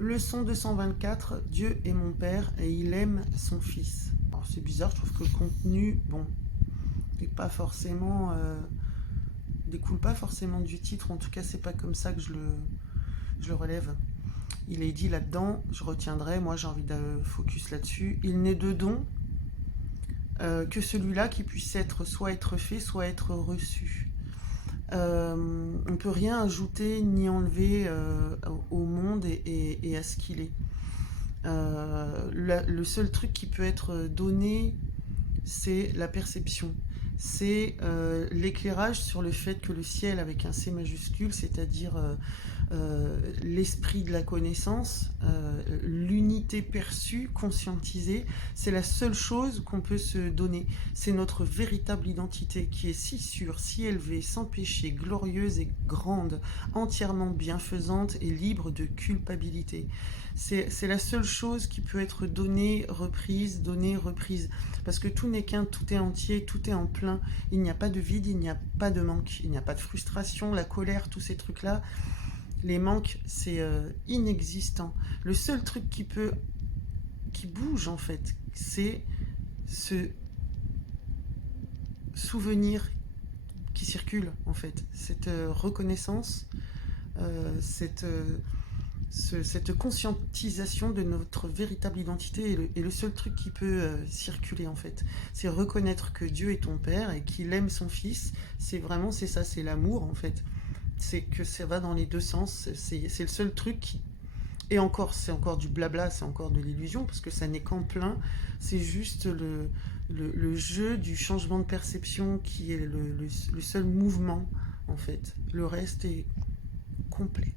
Leçon 224, Dieu est mon Père et il aime son Fils. Alors c'est bizarre, je trouve que le contenu, bon, n'est pas forcément, découle pas forcément du titre, en tout cas c'est pas comme ça que je le relève. Il est dit là-dedans, je retiendrai, moi j'ai envie de focus là-dessus, il n'est de don que celui-là qui puisse soit être fait, soit être reçu. On ne peut rien ajouter ni enlever au monde et à ce qu'il est. Le seul truc qui peut être donné, c'est la perception. C'est l'éclairage sur le fait que le ciel avec un C majuscule, c'est-à-dire l'esprit de la connaissance, l'unité perçue, conscientisée, c'est la seule chose qu'on peut se donner. C'est notre véritable identité qui est si sûre, si élevée, sans péché, glorieuse et grande, entièrement bienfaisante et libre de culpabilité. C'est la seule chose qui peut être donnée, reprise, parce que tout n'est qu'un, tout est entier, tout est en plein. Il n'y a pas de vide, il n'y a pas de manque, il n'y a pas de frustration, la colère, tous ces trucs-là. Les manques, c'est inexistant. Le seul truc qui bouge en fait, c'est ce souvenir qui circule en fait, cette reconnaissance, cette conscientisation de notre véritable identité est le seul truc qui peut circuler en fait. C'est reconnaître que Dieu est ton Père et qu'il aime son Fils. C'est ça, c'est l'amour en fait. C'est que ça va dans les deux sens. C'est le seul truc qui... Et encore, c'est encore du blabla, c'est encore de l'illusion, parce que ça n'est qu'en plein. C'est juste le jeu du changement de perception qui est le seul mouvement, en fait. Le reste est complet.